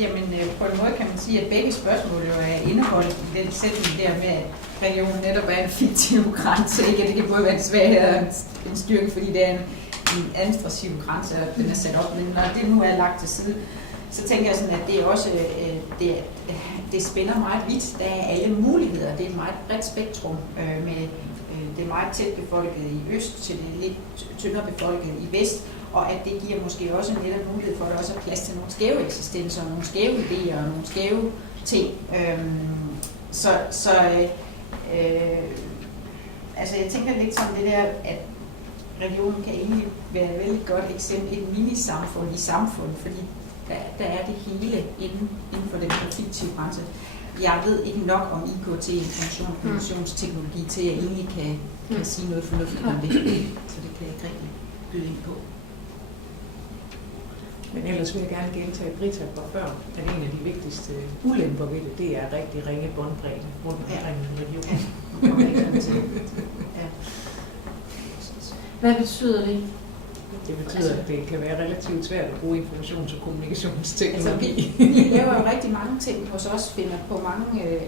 Jamen, på en måde kan man sige, at begge spørgsmål jo er indeholdt i den sætning der med, at regionen netop er en fiktiv grænse. Ikke? Det kan både være en svaghed og en styrke, fordi det er en administrativ grænse, og den er sat op. Men når det nu er lagt til side, så tænker jeg sådan, at det er også det spænder meget vidt. Der er alle muligheder. Det er et meget bredt spektrum med det er meget tæt befolket i øst til det lidt tyndere befolket i vest, og at det giver måske også netop mulighed for, at der også er plads til nogle skæve eksistenser, nogle skæve idéer og nogle skæve ting. Altså jeg tænker lidt som det der, at regionen kan egentlig være et veldig godt eksempel, et minisamfund i samfund, fordi der er det hele inden for den her fiktive grænse. Jeg ved ikke nok om IKT, information og kommunikationsteknologi, til at jeg egentlig kan sige noget fornuftigt om det. Så det kan jeg ikke rigtig byde ind på. Men ellers vil jeg gerne gentage Britta fra før, at en af de vigtigste ulemper ved det, det er rigtig ringe båndbredde rundt omkring regionen. Ja. Hvad betyder det? Det betyder, at det kan være relativt svært at bruge informations- og kommunikationsteknologi. Altså, vi laver jo rigtig mange ting hos os, finder på mange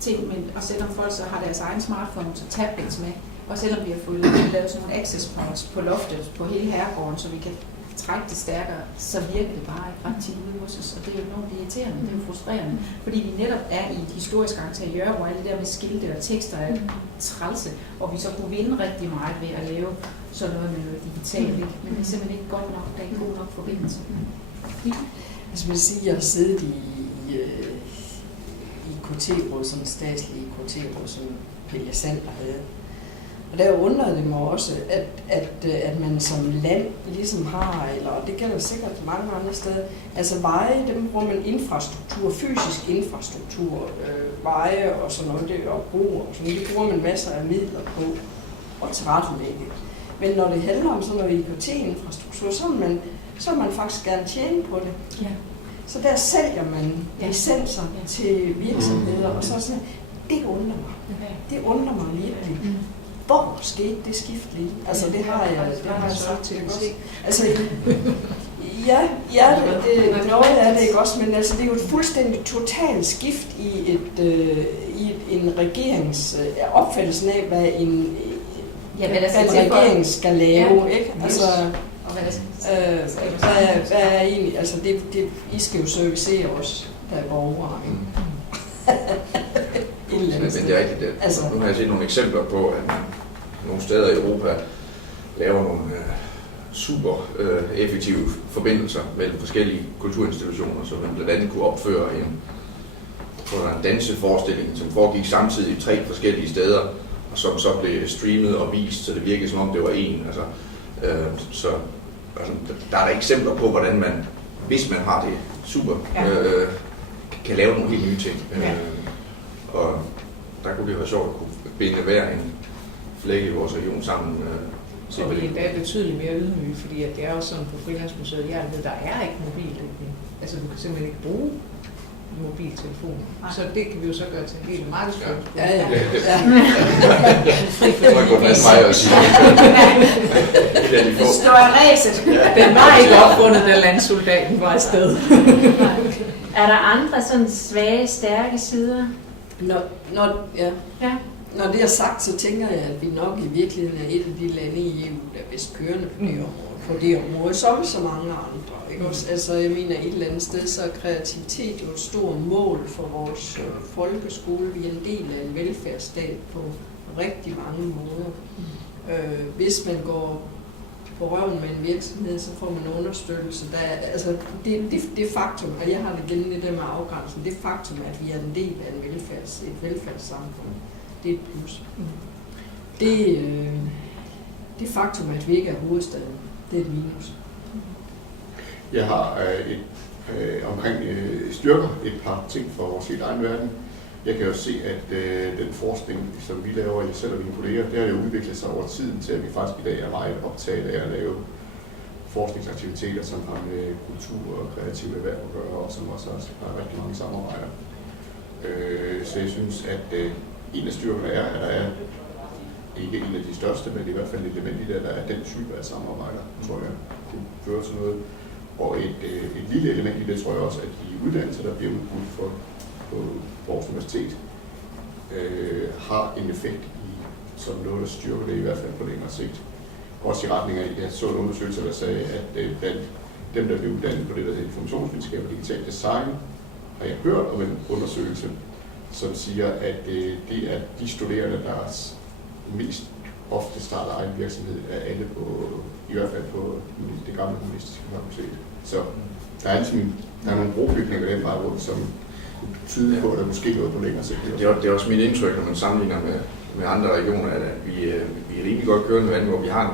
ting, men, og selvom folk så har deres egen smartphones og tablets med, og selvom vi har fået lavet sådan nogle access points på loftet på hele herregården, så vi kan trække det stærkere, så virker det bare ikke ret tit ude hos os, og det er jo enormt irriterende, det er jo frustrerende, fordi vi netop er i et historisk interiør, hvor alle det der med skilte og tekster er trælse, og vi så kunne vinde rigtig meget ved at lave sådan noget med noget digitalt, men det er simpelthen ikke godt nok, der er ikke god nok forbindelse. Altså vil sige, at jeg har siddet i KT-råd, som statslige KT-råd, som Pelle Sander havde. Og der undrede det mig også, at man som land ligesom har, eller det gælder sikkert mange andre steder, altså veje, dem bruger man infrastruktur, fysisk infrastruktur, veje og sådan noget, det, og broer og sådan noget, det bruger man masser af midler på at tilrettelægge. Men når det handler om sådan noget IKT-infrastruktur, så vil man faktisk gerne tjene på det. Ja. Så der sælger man licenser til virksomheder, og så sådan, det undrer mig. Det undrer mig virkelig. Hvor skete det skift lige? Altså det har jeg sagt til også. Altså, det noget af det ikke også, men altså det er jo et fuldstændig totalt skift i en regerings opfattelsen af, hvad en regering skal lave, ikke? Altså, hvad er egentlig, altså det I skal jo servicere os, der er borgere, ikke? Men det er rigtigt. Altså, nu har jeg set nogle eksempler på, at man nogle steder i Europa laver nogle super effektive forbindelser mellem forskellige kulturinstitutioner, så man blandt andet kunne opføre en danseforestilling, som foregik samtidig i 3 forskellige steder, og som så blev streamet og vist, så det virkede som om det var en. Altså, der er der eksempler på, hvordan man, hvis man har det super, kan lave nogle helt nye ting. Og der kunne det være sjovt at kunne binde hver en flække i vores region sammen. Så vi endda er betydeligt mere ydmyge, fordi at det er også sådan på Frilandsmuseet, der er ikke mobildækning. Altså du kan simpelthen ikke bruge mobiltelefon. Så det kan vi jo så gøre til en del af markedsføring. Ja. Det var godt næsten mig at sige. Det står i ræset. Den var ikke opfundet, da landsoldaten var afsted. Er der andre sådan svage, stærke sider? Når det er sagt, så tænker jeg, at vi nok i virkeligheden er et af de lande i EU, der er bedst kørende på det område, som så mange andre. Ikke? Altså, jeg mener, et eller andet sted, så er kreativitet jo et stort mål for vores folkeskole. Vi er en del af en velfærdsstat på rigtig mange måder. Hvis man går på røven med en virksomhed, så får man understøttelse. Altså, det faktum, og jeg har det gennem det der med afgrænsen, det faktum, at vi er en del af et velfærdssamfund, det er et plus. Det faktum, at vi ikke er hovedstaden, det er et minus. Jeg har omkring styrker et par ting for vores helt egen verden. Jeg kan jo se, at den forskning, som vi laver, jeg selv og mine kolleger, det har jo udviklet sig over tiden til, at vi faktisk i dag er meget optaget af at lave forskningsaktiviteter, som har med kultur og kreative erhverv at gøre, og som også har rigtig mange samarbejder. Så jeg synes, at en af styrkerne er, at der er ikke en af de største, men i hvert fald et element i det, der er den type af samarbejder, tror jeg, kunne føre til noget. Og et lille element i det tror jeg også, at de uddannelser, der bliver udbudt på vores universitet, har en effekt som noget, der styrker det i hvert fald på længere sigt. Også i retning af, jeg så en undersøgelse, der sagde, at blandt dem, der bliver uddannet på det, der hedder informationsvidenskab og digital design, har jeg hørt om en undersøgelse, som siger, at det er de studerende, der mest ofte starter egen virksomhed af alle i hvert fald på det gamle humanistiske fakultet. Så der er nogle brobygninger den vej rundt, som tyder på, at der måske noget på længere sigt. Det er også mit indtryk, når man sammenligner med andre regioner, at vi er rimelig godt kørende med hvor vi har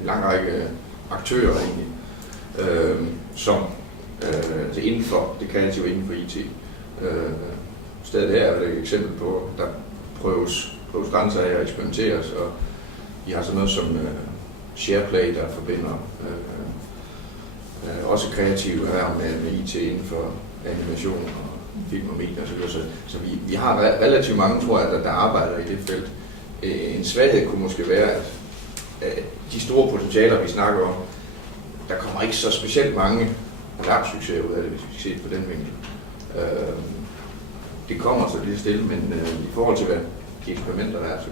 en lang række aktører egentlig, som inden for det kreative, inden for IT. Stedet her er et eksempel på, der prøves grænser af og eksperimenteres, og vi har sådan noget som SharePlay, der forbinder også kreative erhverv med IT inden for animation og film og medier osv. Så vi har relativt mange, tror jeg, der arbejder i det felt. En svaghed kunne måske være, at de store potentialer, vi snakker om, der kommer ikke så specielt mange succes ud af det, hvis vi skal se det på den vinkel. Det kommer så lidt stille, men i forhold til, hvad de eksperimenter der er, så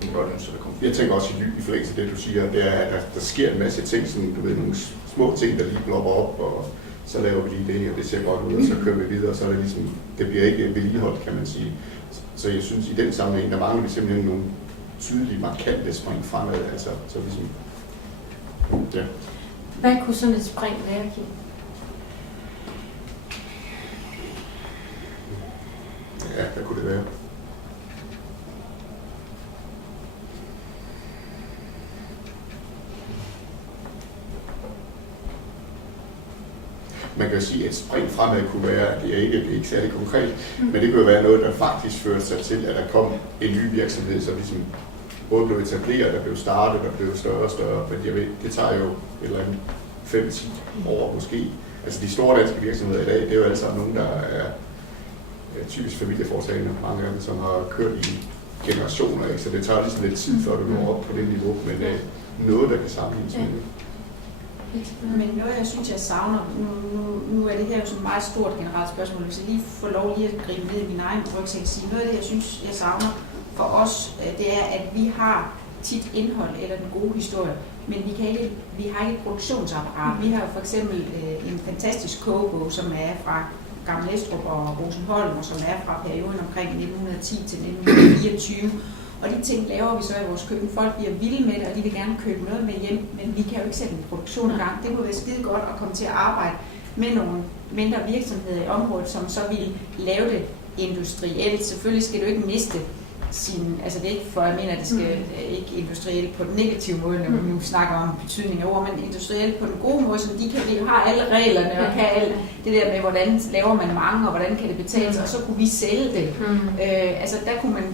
kunne man godt ønske, at der kommer. Jeg tænker også i forlængelse af det, du siger, det er, at der sker en masse ting, sådan, du ved, nogle små ting, der lige blopper op, og så laver vi lige det, og det ser godt ud, og så kører vi videre, og så er det ligesom, det bliver ikke vedligeholdt, kan man sige. Så jeg synes, i den sammenhæng, der mangler vi simpelthen nogle tydelige, markante spring fremad, altså, så ligesom, ja. Hvad kunne sådan et spring være, Kim? Ja, hvad kunne det være? Man kan jo sige, at et spring fremad kunne være, at det er ikke særlig konkret, men det kunne jo være noget, der faktisk førte sig til, at der kom en ny virksomhed, som ligesom både blev etableret, der blev startet, der blev større og større, men jeg ved, det tager jo et eller andet 5-10 år måske. Altså de store danske virksomheder i dag, det er jo altså nogen, der er typisk familieforetagende, mange af dem, som har kørt i generationer, ikke? Så det tager ligesom lidt tid, før du når op på det niveau, men noget, der kan sammenlignes med det. Men noget, jeg synes, jeg savner, nu er det her jo sådan et meget stort generelt spørgsmål, hvis jeg lige får lov lige at gribe ned i min egen rygsæk, sige noget af det, jeg synes, jeg savner for os, det er, at vi har tit indhold eller den gode historie, men vi har ikke et produktionsapparat. Vi har jo for eksempel en fantastisk kogebog, som er fra Gammel Estrup og Rosenholm, og som er fra perioden omkring 1910 til 1924. Og de ting laver vi så i vores køkken. Folk bliver vilde med det, og de vil gerne købe noget med hjem, men vi kan jo ikke sætte en produktion i gang. Det kunne være skide godt at komme til at arbejde med nogle mindre virksomheder i området, som så vil lave det industrielt. Selvfølgelig skal du ikke miste altså det er ikke for, jeg mener, at det skal ikke industrielt på den negative måde, når vi nu snakker om betydning af ord, men industrielt på den gode måde, så de har alle reglerne og kan alt det der med, hvordan laver man mange, og hvordan kan det betales, og så kunne vi sælge det. Altså der kunne man,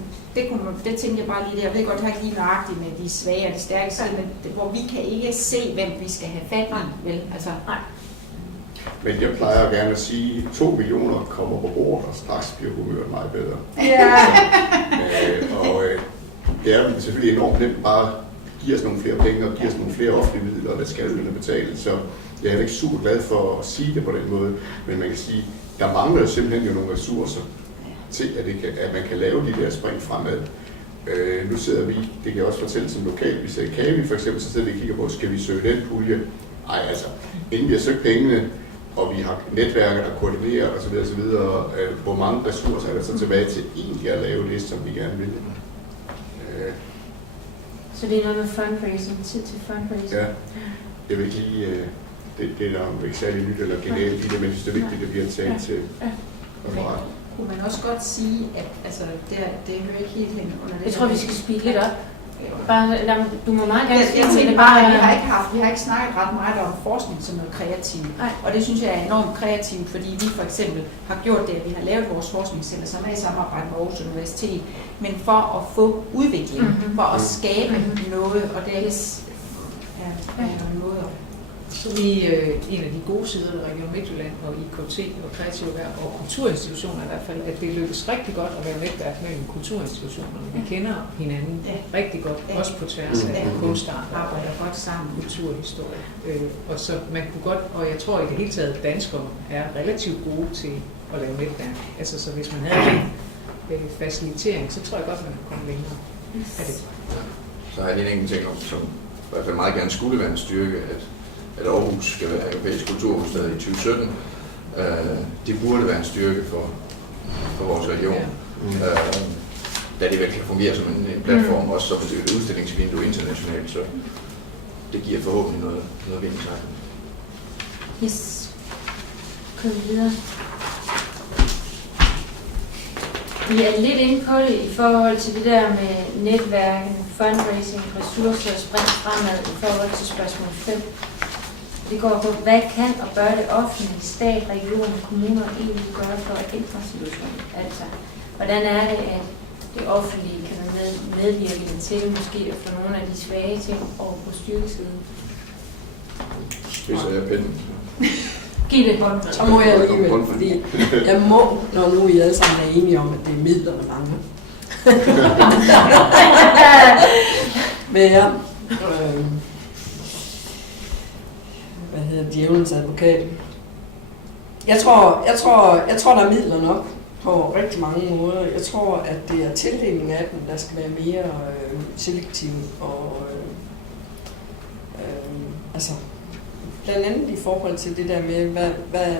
det tænker jeg bare lige der. Jeg ved godt, at det lige nøjagtigt med de svage og de stærke side, men hvor vi kan ikke se, hvem vi skal have fat i, vel? Altså, nej. Men jeg plejer gerne at sige, at 2 millioner kommer på bordet, og straks bliver humøret meget bedre. Ja. Det er selvfølgelig enormt nemt bare give os nogle flere penge og give os nogle flere offentlige midler, og det skal vi betale. Så jeg er ikke super glad for at sige det på den måde, men man kan sige, at der mangler simpelthen jo nogle ressourcer til, at man kan lave de der spring fremad. Nu sidder vi, det kan jeg også fortælle som lokalt, vi sagde Kavi for eksempel, så sidder vi og kigger på, skal vi søge den pulje? Nej, altså, inden vi har søgt pengene, og vi har netværket, der koordinerer osv., hvor mange ressourcer er der så tilbage til egentlig at lave det, som vi gerne vil. Så det er noget med fundraising, tid til fundraising? Ja, jeg vil ikke lige, det er der ikke særlig nyt eller genialt i det, men det er vigtigt, at det bliver taget til konferat. Kunne man også godt sige, at altså, det hører ikke helt hen under det. Jeg tror, vi skal speede lidt op. Du må meget gerne jeg tænker bare, at vi har ikke snakket ret meget om forskning som noget kreativt. Og det synes jeg er enormt kreativt, fordi vi for eksempel har gjort det, at vi har lavet vores forskningscenter, som er i samarbejde med Aarhus Universitet, men for at få udvikling, for at skabe noget, og det er nogle måder. en af de gode sider af Region Midtjylland og IKT og kreative erhverv og kulturinstitutioner i hvert fald, at det lykkes rigtig godt at være netværk mellem kulturinstitutionerne. Vi kender hinanden rigtig godt, også på tværs af kunstart og arbejder godt sammen. Kulturhistorie. Og så man kunne godt, og jeg tror i det hele taget, at danskere er relativt gode til at lave netværk. Altså så hvis man havde en facilitering, så tror jeg godt, man kunne komme længere af det. Så har jeg lige en enkelt ting om, som i hvert fald meget gerne skulle være en styrke, at Aarhus skal være europæisk kulturhovedstad i 2017. Det burde være en styrke for vores region. Da det vel kan fungere som en platform, også som et udstillingsvindue internationalt, så det giver forhåbentlig noget vind sig. Yes. Kom videre. Vi er lidt inde på det i forhold til det der med netværken, fundraising, ressourcer og spring fremad i forhold til spørgsmål 5. Det går på, hvad kan og bør det offentlige, stat, regioner, kommuner og EU gøre for at ændre situationen? Altså, hvordan er det, at det offentlige kan medvirke til måske at få nogle af de svage ting over på styrkesiden? Spidser jeg pinden. Giv det hånd. Så må jeg alligevel, fordi jeg må, når nu I alle sammen er enige om, at det er midler, der mangler. Være, hvad hedder djævelens advokat? Jeg tror, der er midler nok på rigtig mange måder. Jeg tror, at det er tildelingen af dem, der skal være mere selektiv og altså blandt andet i forhold til det der med, hvad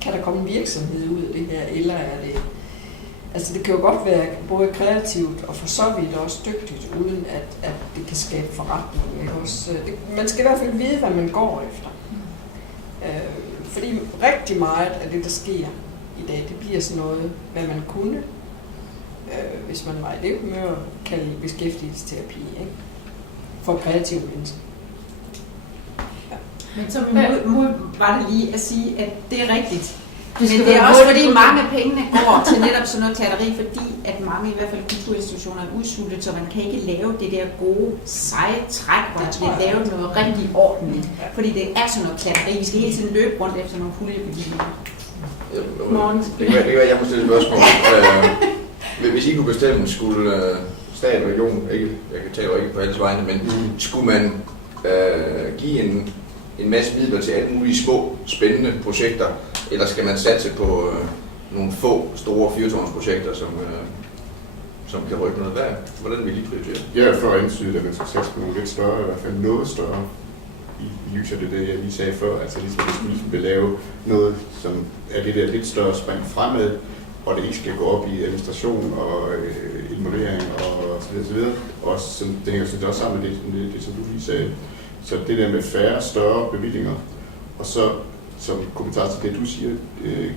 kan der komme en virksomhed ud af det her, eller er det... Altså det kan jo godt være både kreativt og for så vidt også dygtigt, uden at det kan skabe forretning. Man skal i hvert fald vide, hvad man går efter. Fordi rigtig meget af det, der sker i dag, det bliver sådan noget, hvad man kunne, hvis man var i det humør, kalde beskæftigelsesterapi, ikke? For kreative mennesker. Men så var det lige at sige, at det er rigtigt. Men det er også fordi mange af pengene går til netop sådan noget klatteri, fordi at mange, i hvert fald kulturinstitutioner, er udsultet, så man kan ikke lave det der gode, seje træk, hvor der bliver lavet noget rigtig ordentligt. Fordi det er sådan noget klatteri. Vi skal hele tiden løbe rundt efter nogle puljebevillinger. Det kan være, jeg må stille et spørgsmål. Hvis I kunne bestemme, skulle stat og region, jeg kan tale jo ikke på alles vegne, men skulle man give en masse midler til alle mulige små, spændende projekter, eller skal man satse på nogle få, store fyrtårnsprojekter, som kan rykke noget værd? Hvordan vil I prioritere? Jeg er for antydet, at man skal satse på nogle lidt større, i hvert fald noget større, i lyset af det, jeg lige sagde før, altså ligesom hvis man ligesom vil lave noget, som er det der lidt større spring fremad, og det ikke skal gå op i administration og involvering og så videre, så videre. Og det hænger sådan også sammen med det, som du lige sagde. Så det der med færre, større bevillinger, og så som kommentar til det, du siger,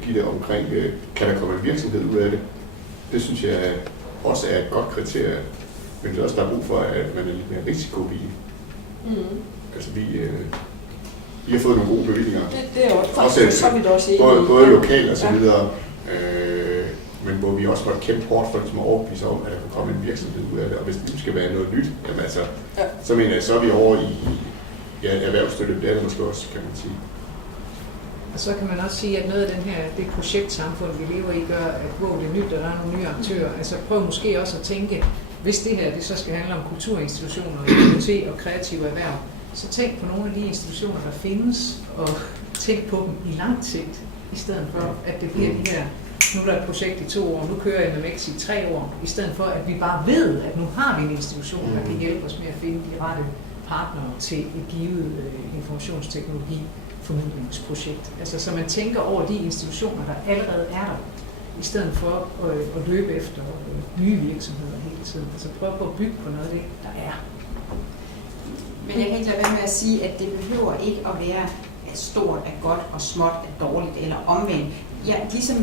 Gitte, omkring, kan der komme en virksomhed ud af det? Det synes jeg også er et godt kriterie, men det er også, der er brug for, at man er lidt mere risikovillig. Altså vi har fået nogle gode bevillinger. Det er også så vidt også enige. Både lokalt og så videre, men hvor vi også måtte kæmpe hårdt for, som overbevise om, at der kan komme en virksomhed ud af det. Og hvis det skal være noget nyt, jamen altså, så mener jeg, så er vi over i erhvervsstøtte. Det er det måske også, kan man sige. Og så kan man også sige, at noget af det projektsamfund, vi lever i, gør, at hvor det er nyt, og der er nogle nye aktører. Altså prøv måske også at tænke, hvis det her det så skal handle om kulturinstitutioner, IKT og kreative erhverv, så tænk på nogle af de institutioner, der findes, og tænk på dem i lang sigt, i stedet for, at det bliver de her, nu er der et projekt i 2 år, nu kører jeg med Mex i 3 år, i stedet for, at vi bare ved, at nu har vi en institution, der kan hjælpe os med at finde de rette partnere til et givet informationsteknologi formidlingsprojekt. Altså, så man tænker over de institutioner, der allerede er der, i stedet for at løbe efter nye virksomheder hele tiden. Altså prøv på at bygge på noget af det, der er. Men jeg kan ikke lade være med at sige, at det behøver ikke at være stort er godt og småt er dårligt, eller omvendt. Ja, ligesom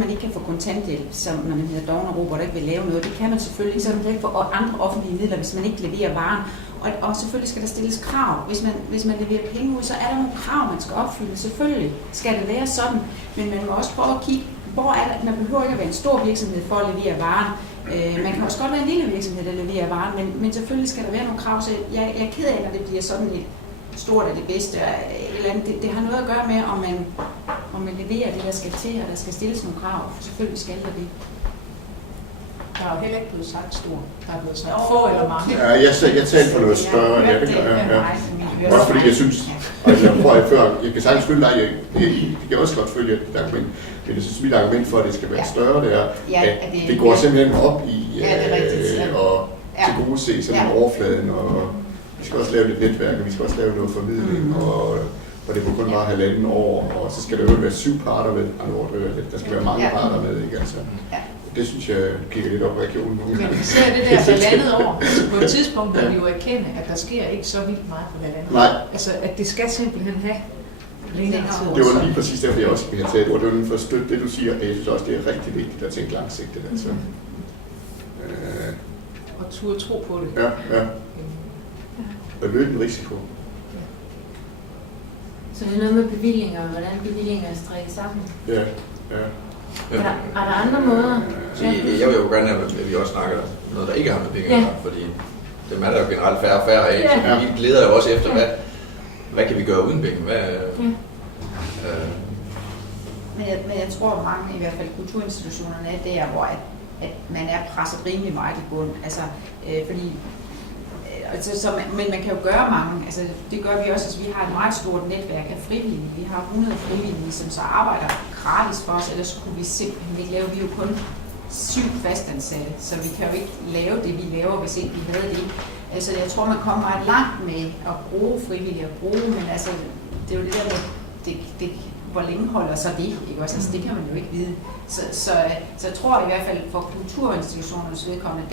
man ikke kan få kontanthjælp, som når man hedder doven og råber, der ikke vil lave noget, det kan man selvfølgelig ikke, så man kan ikke få andre offentlige midler, hvis man ikke leverer varen. Og selvfølgelig skal der stilles krav. Hvis man leverer penge ud, så er der nogle krav, man skal opfylde. Selvfølgelig skal det være sådan, men man må også prøve at kigge, hvor er det, man behøver ikke at være en stor virksomhed for at levere varen. Man kan også godt være en lille virksomhed, der leverer varen, men selvfølgelig skal der være nogle krav, så jeg er ked af, når det bliver sådan et stort er det bedste, eller andet. Det har noget at gøre med, om man leverer det, der skal til, og der skal stilles nogle krav. Selvfølgelig skal der det. Der er jo heller ikke blevet sagt stor. Der er blevet sagt få eller mange. Ja, jeg talte for noget større. Ja, det gør jeg. Også fordi jeg synes, og jeg prøver før, jeg kan sagtens følge dig, jeg kan også godt følge et argument, men jeg synes, mit argument for, at det skal være større, det er, at det går simpelthen op i og til gode se sådan overfladen, og vi skal også lave lidt netværk, og vi skal også lave noget formidling, og det må kun bare 1,5 år, og så skal der jo være 7 parter med, der skal være mange parter med, ikke altså. Det synes jeg kigger lidt op på regionen nogle gange. Men vi ser det der 1,5 år. Altså på et tidspunkt må vi jo erkende, at der sker ikke så vildt meget på 1,5 år. Nej. Altså at det skal simpelthen have længere tid. Det var lige præcis derfor, jeg også ville have taget det. Det var for at støtte det, du siger, og jeg synes også, det er rigtig vigtigt at tænke langsigtet. Altså. Og turde tro på det. Ja. Og løbe en risiko. Så det er noget med bevillinger, og hvordan bevillinger er strikket sammen? Ja. Er der andre måder? Jeg vil jo gerne have, at vi også snakker noget, der ikke har med penge at gøre, fordi dem er der jo generelt færre og færre af, så vi leder jo også efter, hvad kan vi gøre uden penge? Men jeg tror, mange, i hvert fald kulturinstitutionerne, er der, hvor at man er presset rimelig meget i bund. Altså, fordi men man kan jo gøre mange, altså det gør vi også, altså vi har et meget stort netværk af frivillige. Vi har 100 frivillige, som så arbejder gratis for os, ellers kunne vi simpelthen ikke lave. Vi er jo kun 7 fastansatte, så vi kan jo ikke lave det, vi laver, hvis ikke vi havde det. Altså jeg tror, man kommer meget langt med at bruge frivillige og bruge, men altså det er jo det der med, hvor længe holder så det, ikke også? Altså det kan man jo ikke vide. Så jeg tror i hvert fald for kulturinstitutionernes vedkommende,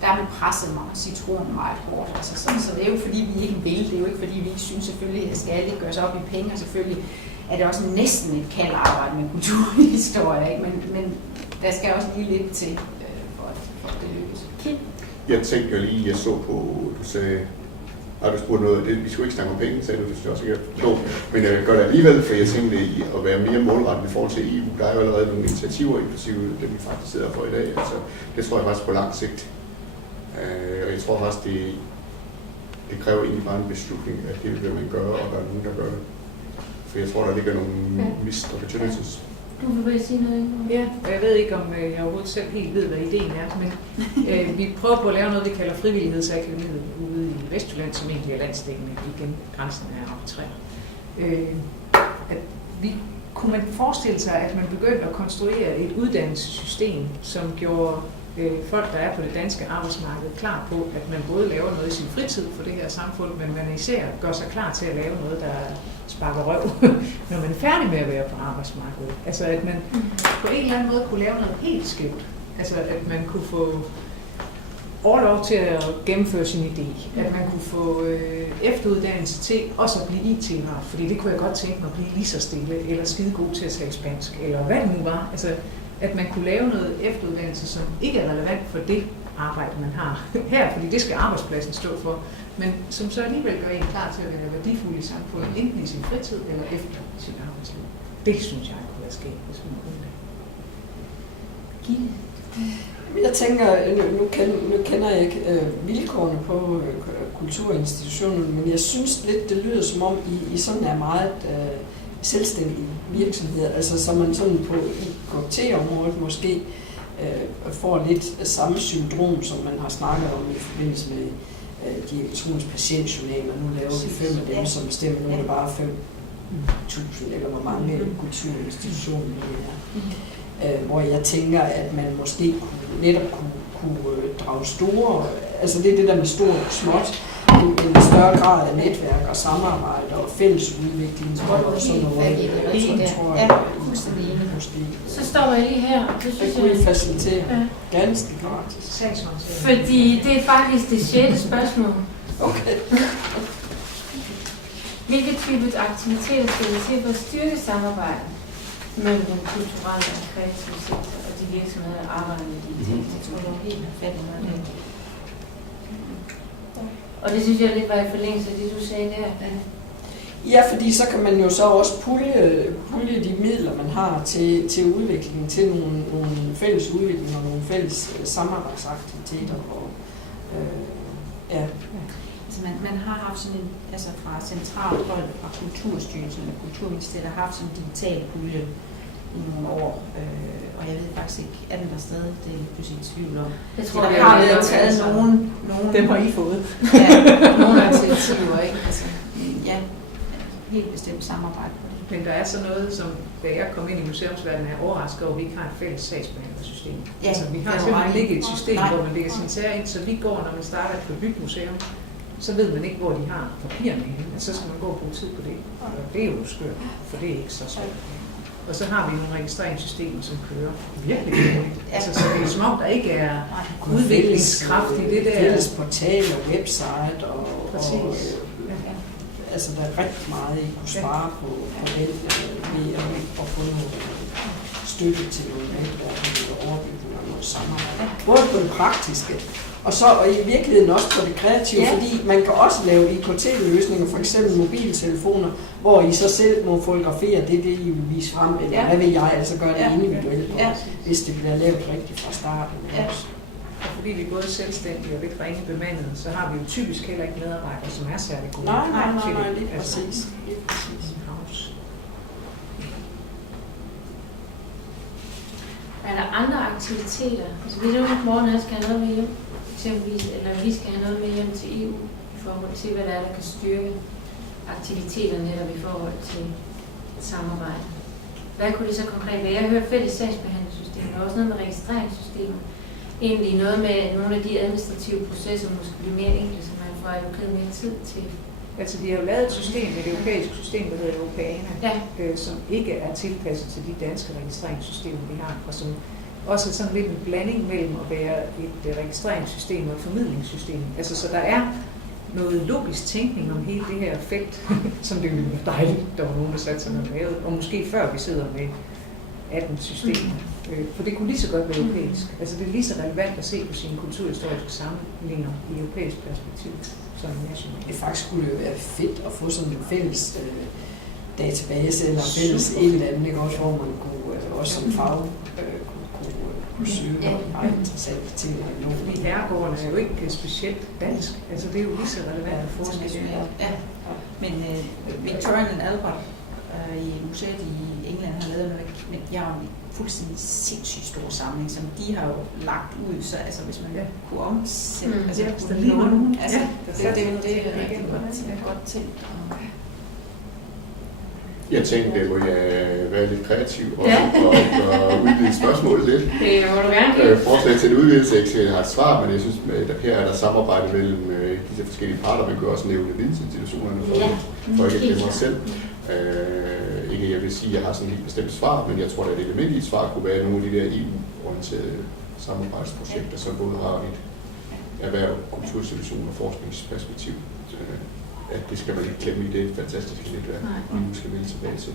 der er man presset citronen meget hårdt. Altså, så det er jo fordi, vi ikke vil. Det er jo ikke fordi, vi ikke synes selvfølgelig, at skal alle gøres op i penge. Og selvfølgelig er det også næsten et kaldt arbejde med kulturhistorie. Ikke? Men der skal også lige lidt til, for at det lykkes. Jeg tænker lige, jeg så på, du sagde, har du spurgt noget af det? Vi skulle ikke snakke om penge, sagde du, det synes jeg også ikke er klogt. Men jeg gør det alligevel, for jeg tænkte i at være mere målrettet i forhold til EU. Der er jo allerede nogle initiativer, inklusive dem vi faktisk sidder for i dag. Altså, det tror jeg faktisk på lang sigt. Og jeg tror faktisk, det kræver egentlig bare en beslutning, at det vil man gøre, og der er nogen, der gør det. For jeg tror, der ligger nogle missed opportunities. Du vil bare sige noget? Ja, og jeg ved ikke, om jeg overhovedet selv helt ved, hvad ideen er, men vi prøver på at lave noget, vi kalder frivillighedsakademiet ude i Vestjylland, som egentlig er landsdækkende. Igen, grænsen er arbitrær. Kunne man forestille sig, at man begyndte at konstruere et uddannelsessystem, som gjorde folk, der er på det danske arbejdsmarked, klar på, at man både laver noget i sin fritid for det her samfund, men man især gør sig klar til at lave noget, der sparker røv, når man er færdig med at være på arbejdsmarkedet. Altså at man på en eller anden måde kunne lave noget helt skævt. Altså at man kunne få overlov til at gennemføre sin idé. At man kunne få efteruddannelse til også at blive IT-ret, fordi det kunne jeg godt tænke mig at blive lige så stille, eller skide god til at tale spansk, eller hvad det nu var. Altså at man kunne lave noget efteruddannelse, som ikke er relevant for det arbejde, man har her, fordi det skal arbejdspladsen stå for, men som så alligevel gør en klar til at være værdifuld i samfundet, enten i sin fritid eller efter sit arbejdsliv. Det synes jeg kunne være sket, hvis man kunne det. Jeg tænker, nu kender jeg ikke vilkårene på kulturinstitutionen, men jeg synes lidt, det lyder som om, I sådan er meget selvstændige virksomheder, altså så man sådan på IKT-området måske får lidt samme syndrom, som man har snakket om i forbindelse med de elektroniske patientjournaler. Nu laver vi 5 af dem, som bestemmer, nu er det bare 5.000, eller hvor mange kulturinstitutioner det er. Hvor jeg tænker, at man måske netop kunne drage store, altså det er det der med stort og småt, en større grad af netværk og samarbejde og fælles udvikling og sådan noget. Tror jeg, så står jeg lige her, og det synes jeg kunne facilitere ganske gratis. Fordi det er faktisk det 6. spørgsmål. Okay. Hvilke typer aktiviteter skal vi til for at styrke samarbejdet mellem den kulturelle og kreative sektor og de virksomheder, der arbejder med digital teknologi og fattigdom? Og det synes jeg lidt var i forlængelse af det, du sagde der. Ja, fordi så kan man jo så også pulje de midler, man har til udvikling, til nogle fælles udvikling og nogle fælles samarbejdsaktiviteter. Og, Så Altså man har haft sådan en, altså fra centralt hold, fra Kulturstyrelsen og Kulturministeriet, der har haft sådan en digital pulje i nogle år, og jeg ved faktisk ikke, er den der stadig, det er pludselig i tvivl om. Jeg tror, der har været taget nogen... Dem har I fået. Ja, nogle initiativer, ikke? Altså, ja, helt bestemt samarbejde på det. Men der er så noget, som da jeg kom ind i museumsverdenen, er overrasket over, at vi ikke har et fælles sagsbehandlersystem. Ja, altså, vi har simpelthen ikke et system, hvor man lægger sine sager ind, så vi går, når man starter et forbygget museum, så ved man ikke, hvor de har papirerne henne, og så skal man gå og bruge tid på det. Og det er jo skørt, for det er ikke så svært. Og så har vi nogle registreringssystemer, som kører virkelig hurtigt. Altså, så det er som om, der ikke er udviklingskraft i det der. Fælles portal og website og altså der er rigtig meget, I kunne spare på den ved at få noget støtte til nogle netværk og overbygning og noget samarbejde. Både på det praktiske, og i virkeligheden også på det kreative, fordi man kan også lave IKT-løsninger, for eksempel mobiltelefoner, hvor I så selv må fotografere det, I vil vise frem, eller hvad vil jeg, altså gøre det individuelt, hvis det bliver lavet rigtigt fra starten. Og fordi vi er både selvstændige og lidt ringe bemandet, så har vi jo typisk heller ikke medarbejdere, som er særlig gode. Nej, lige præcis. Er der andre aktiviteter? Altså hvis nu morgen skal have noget med hjem, eksempelvis, eller vi skal have noget med hjem til EU, i forhold til, hvad der er, der kan styrke aktiviteterne netop i forhold til et samarbejde. Hvad kunne det så konkret være? Jeg har hørt fælles sagsbehandlingssystemer, og også noget med registreringssystemer. Egentlig noget med nogle af de administrative processer, måske bliver mere enkle, så man får allokeret mere tid til. Altså, de har jo lavet et system, et europæisk system, der hedder Europæana, som ikke er tilpasset til de danske registreringssystemer, vi har, og som også er sådan lidt en blanding mellem at være et registreringssystem og et formidlingssystem. Altså, så der er noget logisk tænkning om hele det her felt, som det ville være dejligt, der var nogen, der satte sig noget lavet, og måske før vi sidder med 18 systemer. For det kunne lige så godt være europæisk. Altså det er lige så relevant at se på sine kulturhistoriske sammenligninger i europæisk perspektiv som nationalt. Det faktisk skulle jo være fedt at få sådan en fælles database eller fælles et eller andet, ikke? Også, hvor man kunne også som fag kunne søge meget interessante ting. Fordi herregården er jo ikke specielt dansk. Altså det er jo lige så relevant at forske i det. Ja. Men Victoria and Albert i museet i England har lavet noget med bjergen, fuldstændig sindssygt stor samling, som de har jo lagt ud, så altså hvis man kunne omsætte, altså hvis der lige var nogen, det er rigtig godt tænkt. Jeg tænkte, at jeg være lidt kreativ og udvide spørgsmålet lidt. Det må du gerne. Forslag til en udvidelse, jeg ikke har et svar, men jeg synes, at her er der samarbejde mellem disse forskellige parter. Man kan også nævne vidensinstitutionerne, for ikke at glemme mig selv. Ikke jeg vil sige, at jeg har sådan et helt bestemt svar, men jeg tror, at et element i et svar kunne være nogle af de der EU-orienterede samarbejdsprojekter, som både har et erhverv, kulturinstitution og forskningsperspektiv. At det skal man ikke glemme i det fantastiske netværk, vi nu skal vælge tilbage til.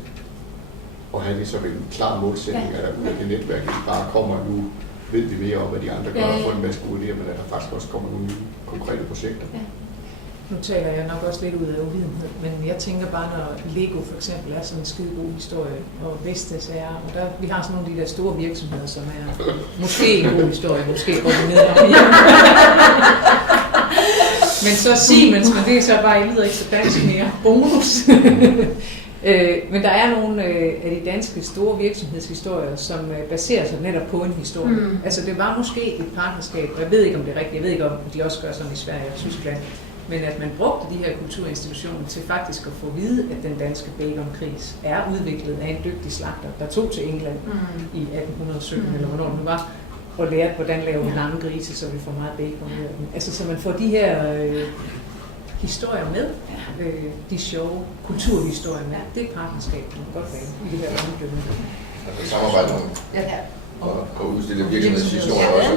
Og have det som en klar målsætning, at der ud af det netværk ikke bare kommer, nu ved vi mere om, hvad de andre gør og får en masse gode idéer, men at der faktisk også kommer nogle nye konkrete projekter. Nu taler jeg nok også lidt ud af uvidenhed, men jeg tænker bare, når Lego for eksempel er sådan en skide god historie, og Vestas er, og der, vi har sådan nogle af de der store virksomheder, som er måske en god historie, måske ordineret. Men så Siemens, men det er så bare, I lyder ikke så dansk mere. Bonus. Men der er nogle af de danske store virksomhedshistorier, som baserer sig netop på en historie. Altså det var måske et partnerskab, og jeg ved ikke om det er rigtigt, jeg ved ikke om de også gør sådan i Sverige og Tyskland, men at man brugte de her kulturinstitutioner til faktisk at få at vide, at den danske baconkris er udviklet af en dygtig slagter, der tog til England i 1817, eller hvornår det nu var, og lærte, hvordan laver vi lange grise, så vi får meget bacon ud af dem. Altså, så man får de her historier med, de sjove kulturhistorier med. Det er partnerskab, man kan godt være i det her omdømme. Man kan samarbejde om og udstille virksomhedshistorier også.